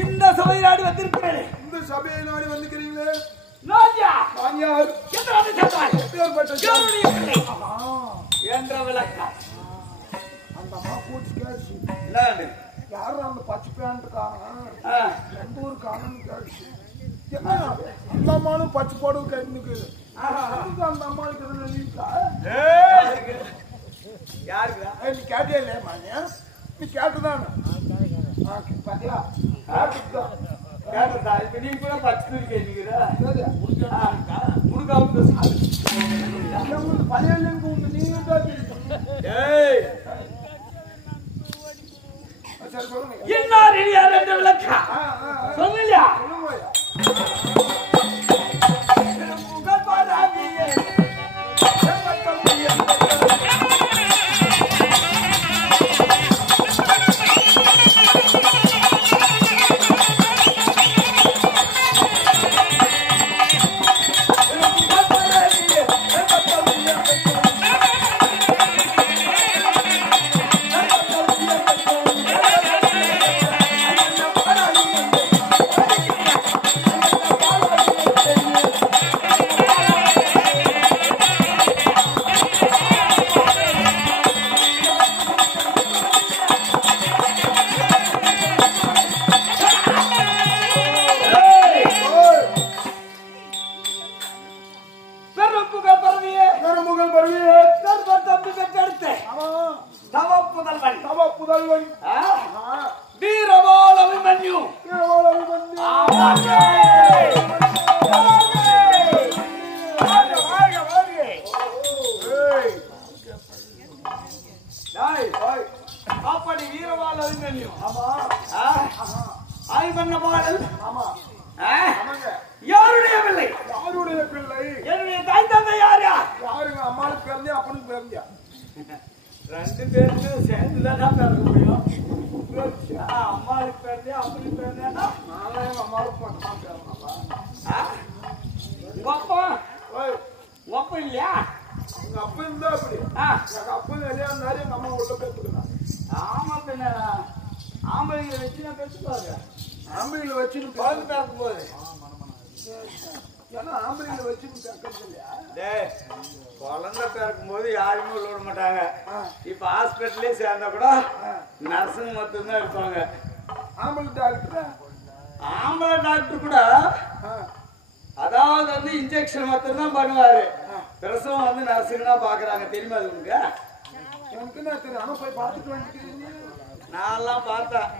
இந்த சபை நாடி வந்திருக்கிறேன். இந்த சபையை நாடி வந்திருக்கிறீங்களே என்ற விளக்கம் அந்த அம்மா கூட்டு கேடுச்சு. யாரும் அந்த பச்சை பேண்ட்டுக்காரன் எந்த ஊரு காரணம் கேடுச்சு. அந்த அம்மாவும் பச்சை போடவு கேட்டுக்கு அந்த அம்மாவுக்கு யாருக்குதா நீ கேட்டே இல்லையா மானியா? நீ கேட்டுதானே பாத்தியா? கேட்டதா? இப்ப நீ கூட பச்சை கேட்டுக்கிற சொல்லுயா ரெண்டு பேருக்கு சேர்ந்துதான் பிறக்க முடியும். அம்மாவுக்கு பிறந்தே அப்படி பிறந்தேன்னா நானும் அம்மாவுக்கு மட்டும் பிறந்தப்பா. உங்க அப்பா உங்க அப்பா இல்லையா? உங்க அப்பா இருந்தா அப்படி எங்க அப்பா நிறைய இருந்தாரு. எங்க அம்மா உள்ள பேத்துக்கலாம். ஆமா பின்ன ஆம்பளைங்களை வச்சு நான் பேசுவாங்க. ஆம்பளைங்களை வச்சு குழந்தை பிறக்கும் போது ஏன்னா ஆம்பளைங்களை வச்சு பேசுறது இல்லையா? குழந்தை பிறக்கும் போது யாருமே உள்ள விட மாட்டாங்க. இப்ப ஹாஸ்பிட்டலே சேர்ந்தா கூட நர்ஸுங்க மட்டும்தான் இருப்பாங்க. ஆம்பளை டாக்டர் ஆம்பளை டாக்டர் கூட அதாவது வந்து இன்ஜெக்ஷன் மட்டும்தான் பண்ணுவாரு. பிரசவம் வந்து நர்ஸுங்கன்னா பாக்குறாங்க. தெரியுமா அது உனக்கு? எனக்கு என்ன தெரியும்? ஆனா போய் பார்த்துட்டு வந்துக்கிறீங்க. நான்லாம் பார்த்தேன்.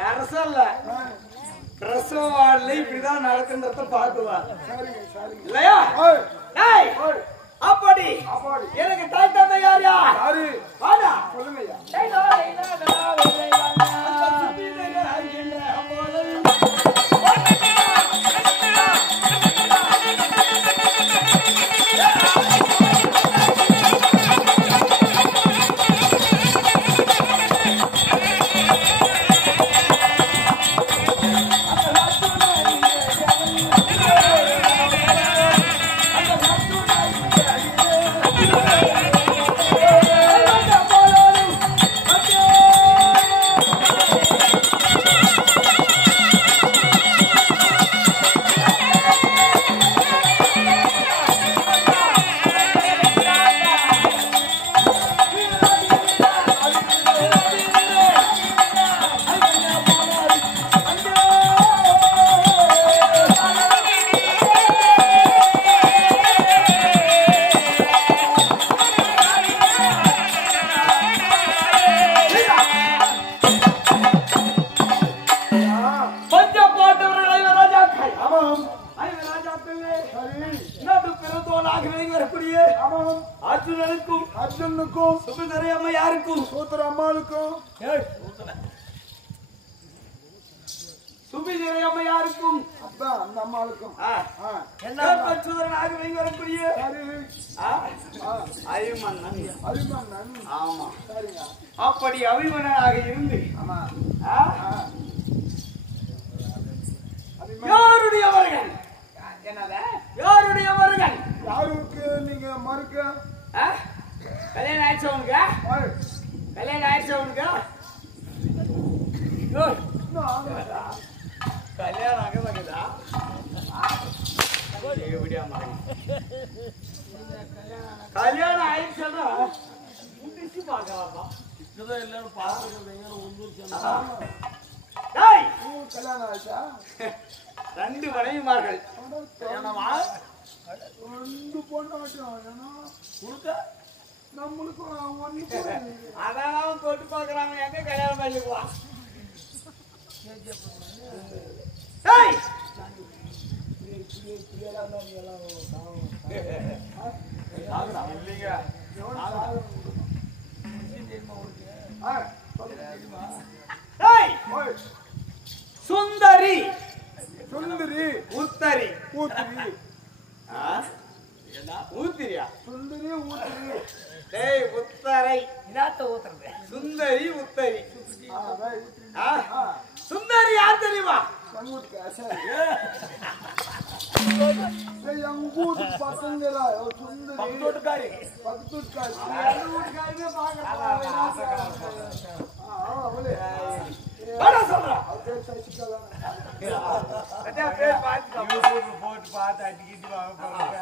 நர்ஸ் இல்ல பிரசவ வார்டுல இப்படிதான் நடக்குன்றத பாக்குவா. சரிங்க சரிங்க. இல்லையா? ஓய் டேய் ஓய் அப்படி அப்பாடி எனக்கு தாய் தந்தை யார் யார்? யாரு வாடா. சொல்லுங்க ஐயா. டேய் டா அந்த சுத்தியில அடிக்கின்ற போல அர்ஜுனுக்கும் சுபதரை அம்மையாருக்கும் சூத்திர அம்மாளுக்கும் சுபிதரை அம்மையாருக்கும் அப்பா அந்த அம்மாளுக்கும் என்ன சுதரனாக வரக்கூடிய அபிமன்னன். அபிமன்னன் ஆமா சரிங்க. அப்படி அபிமன்னனாக இருந்து யாருடையவர்கள் என்னத யாருடையவர்கள் யாருக்கு நீங்க மறுக்க கல்யாணம் ஆயிடுச்சு உனக்கு? கல்யாணம் ஆயிடுச்சு உனக்கு? கல்யாணம் ஆகுதா? கல்யாணம் ஆயிடுச்சுன்னா முடிச்சு பார்க்கலாமா? இல்லைன்னு கல்யாணம் ஆயிடுச்சா? 2 மனைவிமார்கள். ரெண்டு பொண்ணு நம்மளுக்கு அதான் தொட்டு பாக்குறாங்க. எங்க கல்யாணம் பண்ணிக்குவான்? சுந்தரி சுந்தரி உத்தரி ஊத்திரி ஊத்திரியா? சுந்தரி ஊத்திரி. டேய் உத்தரை சுந்தரி உத்தரி. சுந்தரி யார் தெரியுமா? எங்கூட்டு பசங்களா சுந்தரி பக்கத்துக்காரி போட்டு பார்த்து அடிக்கிட்டு வாங்க.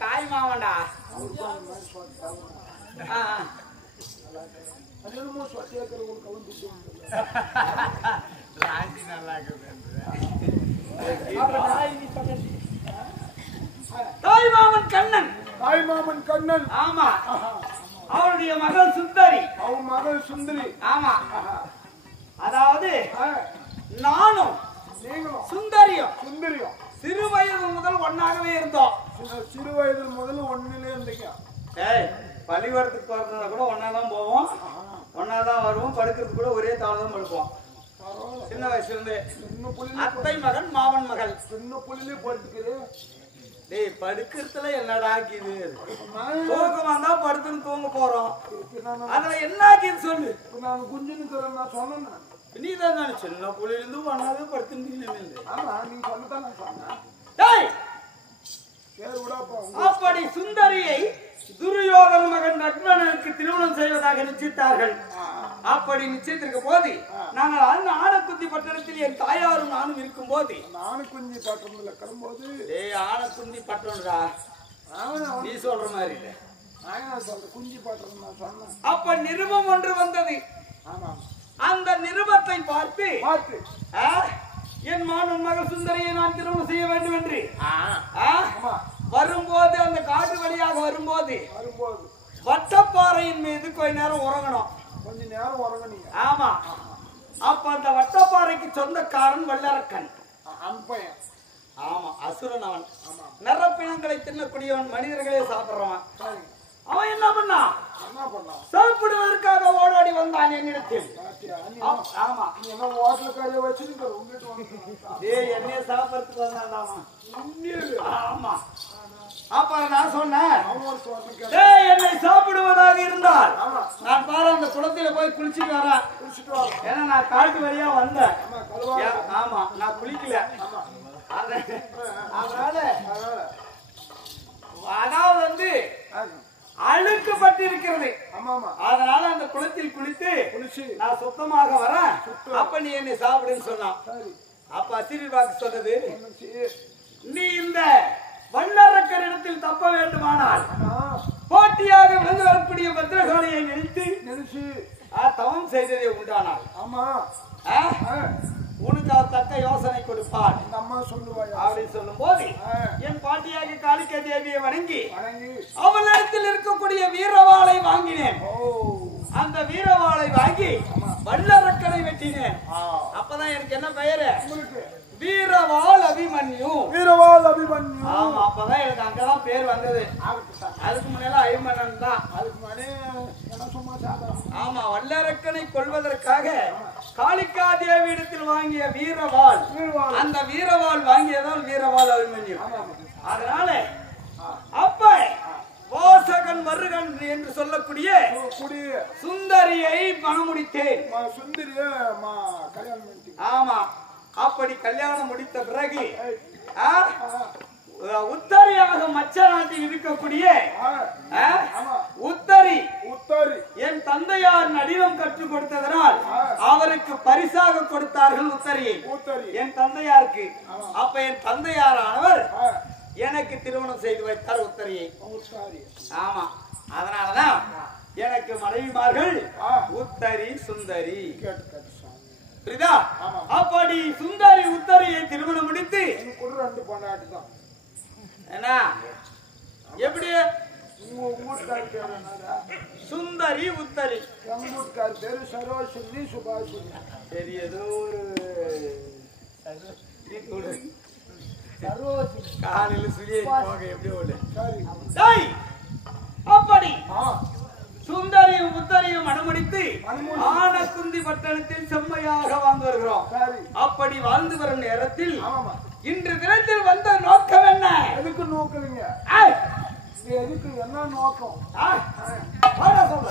தாய் மாவன்டா தாய் மாமன் கண்ணன். தாய் மாமன் கண்ணன் ஆமா. அவருடைய மகள் சுந்தரி. அவன் மகள் சுந்தரி ஆமா. அதாவது நானும் சுந்தரியும் சிறு வயது முதல் ஒன்னாகவே இருந்தோம். சிறு வயது முதல் ஒன்னிலே இருந்தீங்க. பள்ளிக்கூடத்துக்கு போறதுனா கூட ஒன்னாதான் போவோம், ஒன்னாதான் வருவோம், படுக்கிறதுக்கு கூட ஒரே தாள் தான் படுப்போம். சின்ன வயசுல இருந்து அத்தை மகன் மாமன் மகள் சின்ன புள்ளிலே படுத்துக்குது. டேய் படுக்கிறதுல என்னடா ஆக்கிது? தூக்கம் வந்தா படுத்துன்னு தூங்க போறோம். அதுல என்ன ஆக்கிது சொல்லு. நான் குஞ்சுன்னு நான் சொன்னேன். நீ தான் சின்ன புள்ளில இருந்து ஒன்னாவே படுத்துன்னு. ஆமா நீ சொன்னதான் நான் சொன்னேன். டேய் சரி விடாப்பா. அப்படி சுந்தரியை துரியோதன மகன் லக்ஷ்மணனுக்கு திருமணம் செய்வதாக நிச்சயித்தார்கள். அப்படி நிச்சயத்திற்கு போது நாங்கள் அந்த ஆனக்குந்தி பட்டணத்தில் என் தாயாரும் நானும் இருக்கும் போது ஆனக்குந்தி பட்டணத்துல கிளம்போது ஆனக்குந்தி பட்டணம்டா நீ சொல்ற மாதிரி இல்ல, சொல்றேன் குஞ்சி பட்டணம் நான் சொன்னேன். அப்ப நிருபம் ஒன்று வந்தது. ஆமா அந்த நிருபத்தை பார்த்து பார்த்து என் மாமன் மகள் சுந்தரியை நான் திருமணம் செய்ய வேண்டும் என்று ஆமா வரும்போது அந்த காட்டு வழியாக வரும்போது வரும்போது வட்டப்பாறையின் மீது கொஞ்ச நேரம் உறங்கணும். கொஞ்ச நேரம் உறங்கனீங்க. ஆமா. அப்ப அந்த வட்டப்பாறைக்கு சொந்தக்காரன் வல்லரக்கன். அன்பையன். ஆமா அசுரன் அவன். நரப்பினங்களை தின்னக்கூடியவன், மனிதர்களே சாப்பிடுறவன். அவன் என்ன பண்ணான்? சாப்பிடுவதற்காக ஓடாடி வந்தான் என்னிடத்தில். ஆமா என்ன ஹோட்டல் கடையை வச்சிருக்க என்னைய சாப்பிடறதுக்கு வந்தாண்டாமா. ஆமா. அப்புறம் நான் சொன்னேன் என்னை சாப்பிடுவதாக இருந்தால் நான் பாரு அந்த குளத்தில போய் குளிச்சுட்டு வரேன். ஏன்னா நான் காட்டு வழியா வந்தேன். ஆமா நான் குளிக்கல. அதனால அதாவது வந்து அழுக்கப்பட்டிருக்கிறது. அதனால அந்த குளத்தில் குளித்து நான் சுத்தமாக வரேன். அப்ப நீ என்னை சாப்பிடுன்னு சொன்னான். அப்ப அசிரி வாக்கு சொன்னது, நீ இந்த வல்லரக்கரிடத்தில் தப்ப வேண்டுமானால் போட்டியாக விழுந்து வரக்கூடிய பத்திரகாளியை நினைத்து தவம் செய்ததே உண்டானால் உனக்கு தக்க யோசனை கொடுப்பார் அப்படின்னு சொல்லும் போது என் பாட்டியாக காளிகா தேவியை வணங்கி அவளிடத்தில் இருக்கக்கூடிய வீரவாளை வாங்கினேன். அந்த வீரவாளை வாங்கி வல்லரக்கனை வெட்டினேன். அப்பதான் எனக்கு என்ன பெயரு? வீரவாள் அபிமன்யு. வீரவாள் அபிமன்யு. ஆமா அப்பதான் எனக்கு அங்கதான் பேர் வந்தது. அதுக்கு முன்னால அபிமன்னன் தான். அதுக்கு முன்னாடி ஆமா வல்லரக்கனை கொள்வதற்காக காளிகா தேவியிடத்தில் வாங்கிய வீரவாள். அந்த வீரவாள் வாங்கியதால் வீரவாள் அபிமன்யு. அதனால அப்ப வாசகன் மருகன் என்று சொல்லக்கூடிய சுந்தரியை மணமுடித்தேன். ஆமா அப்படி கல்யாணம் முடித்த பிறகு உத்தரியாக மச்ச நாட்டில் இருக்கக்கூடிய உத்தரி என் தந்தையார் நடினம் கற்றுக் கொடுத்ததனால் அவருக்கு பரிசாக கொடுத்தார்கள் உத்தரியை என் தந்தையாருக்கு. அப்ப என் தந்தையாரானவர் எனக்கு திருமணம் செய்து வைத்தார் உத்தரியை. ஆமா அதனாலதான் எனக்கு மனைவிமார்கள் உத்தரி சுந்தரி. புரியுதா? அப்படி சுந்தரி உத்தரியை திருமணம் முடித்து என்ன எப்படி சுந்தரி உத்தரி பேரு சரோஷினி சுபாஷினி. சரி ஏதோ ஒரு காலையில் சுய போக எப்படி ஓடு. அப்படி சுந்தரியும் உத்தரியும் மணமுடித்து ஆனக்குந்தி பட்டணத்தில் செம்மையாக வாழ்ந்து வருகிறோம். அப்படி வாழ்ந்து வரும் நேரத்தில் இன்று தினத்தில் வந்த நோக்கம் என்ன? எதுக்கு நோக்கலீங்க? எதுக்கு என்ன நோக்கம் சொல்ல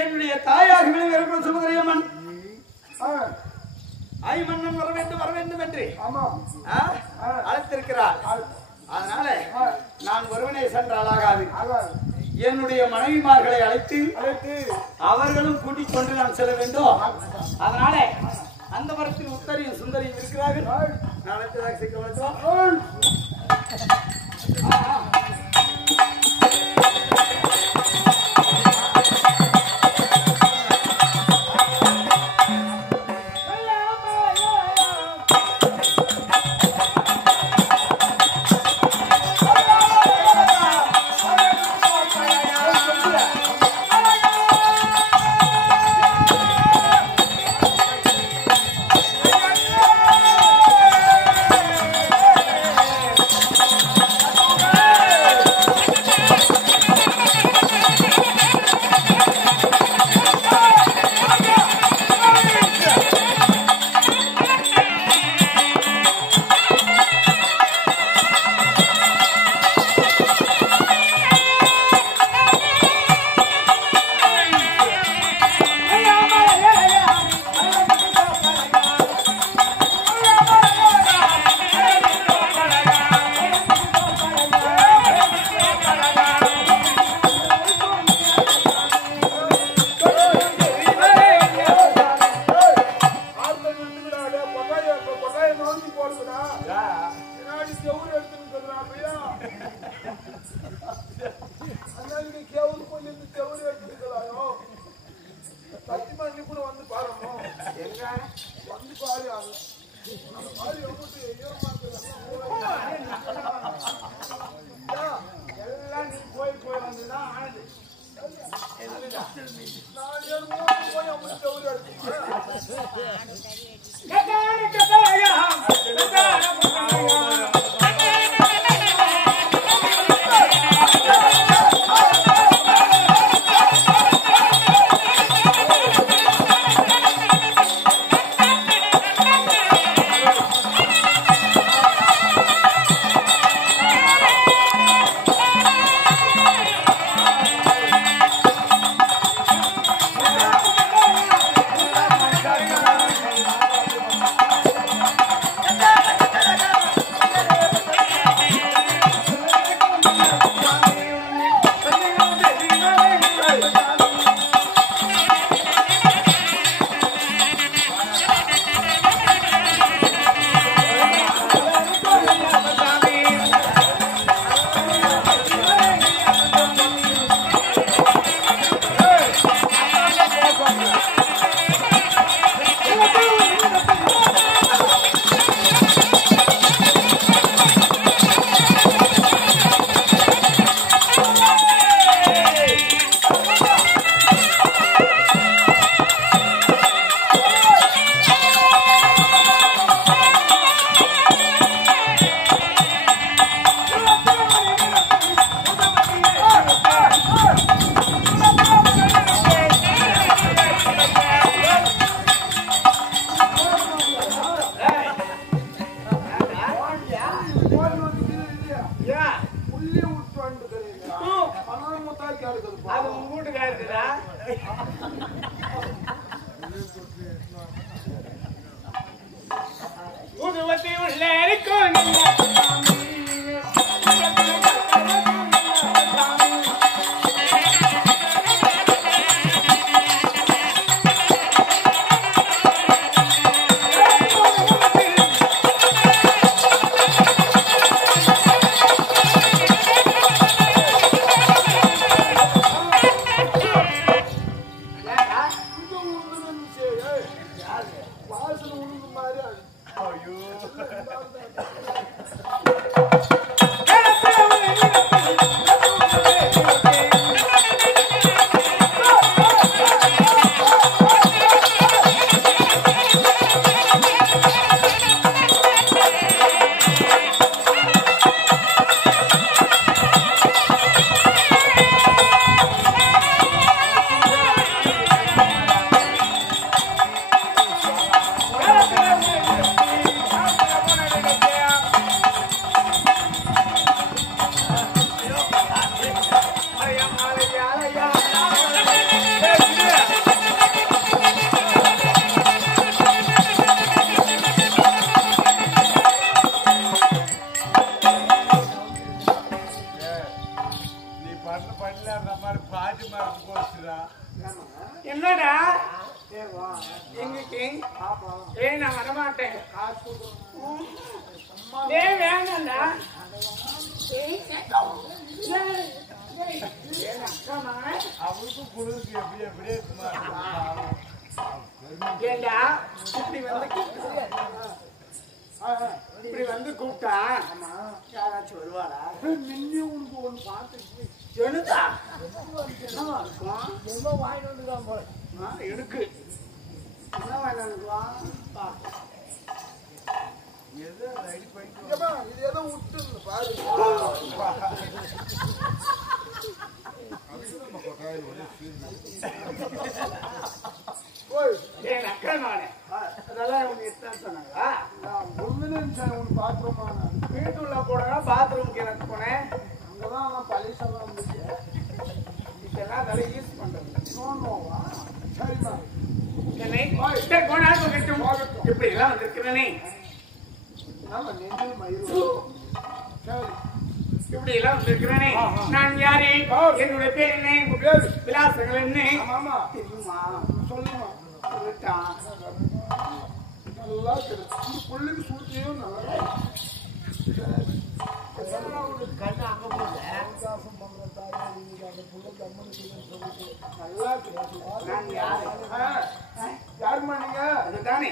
என்னுடைய தாயாக விளங்குகிற சுமதிரியம்மன் ஐமன்னன் வர வேண்டும் என்று அழைத்திருக்கிறார். அதனால நான் ஒருவனே சென்றாலாகாது. என்னுடைய மனைவிமார்களை அழைத்து அவர்களும் கூட்டிக் கொண்டு நான் செல்ல வேண்டும். அதனால அந்த மரத்தில் உத்தரியும் சுந்தரியும் இருக்கிறார்கள். நான் அழைத்ததாக சீக்கிரம் ஐயோ என்னடா எங்க நான் வரமாட்டேன் வேணாண்டா அவளுக்கும் குளிருக்கு எப்படி எப்படியே ஏண்டா இப்படி வந்து கூப்பிட்டா யாராச்சும் வருவாரா மின்னி உனக்கு ஒன்று பார்த்து எழுதா என்னவா இருக்கும் எவ்வளோ வாங்கிட்டு வந்துருக்கான் போல இருக்கு என்ன வேணாம் எதோ ரெடி பண்ணிட்டு இது ஏதோ விட்டு பாரு அதெல்லாம் உனக்கு எத்தனை சொன்னாங்களா ஒன்று பாத்ரூமா வீட்டுள்ள போனா பாத்ரூம்க்கு எனக்கு போனேன் அங்கதான் நான் பழையசெல்லாம் இருந்துச்சு இதெல்லாம் அதெல்லாம் யூஸ் பண்றது நோவா சரிம்மா இப்படி எல்லாம் வந்திருக்கிறேனே ஆமா நெஞ்சில் மயிறு சரி இப்படி எல்லாம் வந்திருக்கிறேனே நான் யாரு என்னுடைய பேர் என்ன விலாசங்கள் என்ன ஆமா தெரியுமா சொல்லுமா சொல்லிட்டான் நல்லா தெரியும் புள்ளிக்கு சூழ்ச்சியும் நல்லா கண்ணு அங்க போல நல்லா நான் யாரு யாருமா நீங்க அதுதானே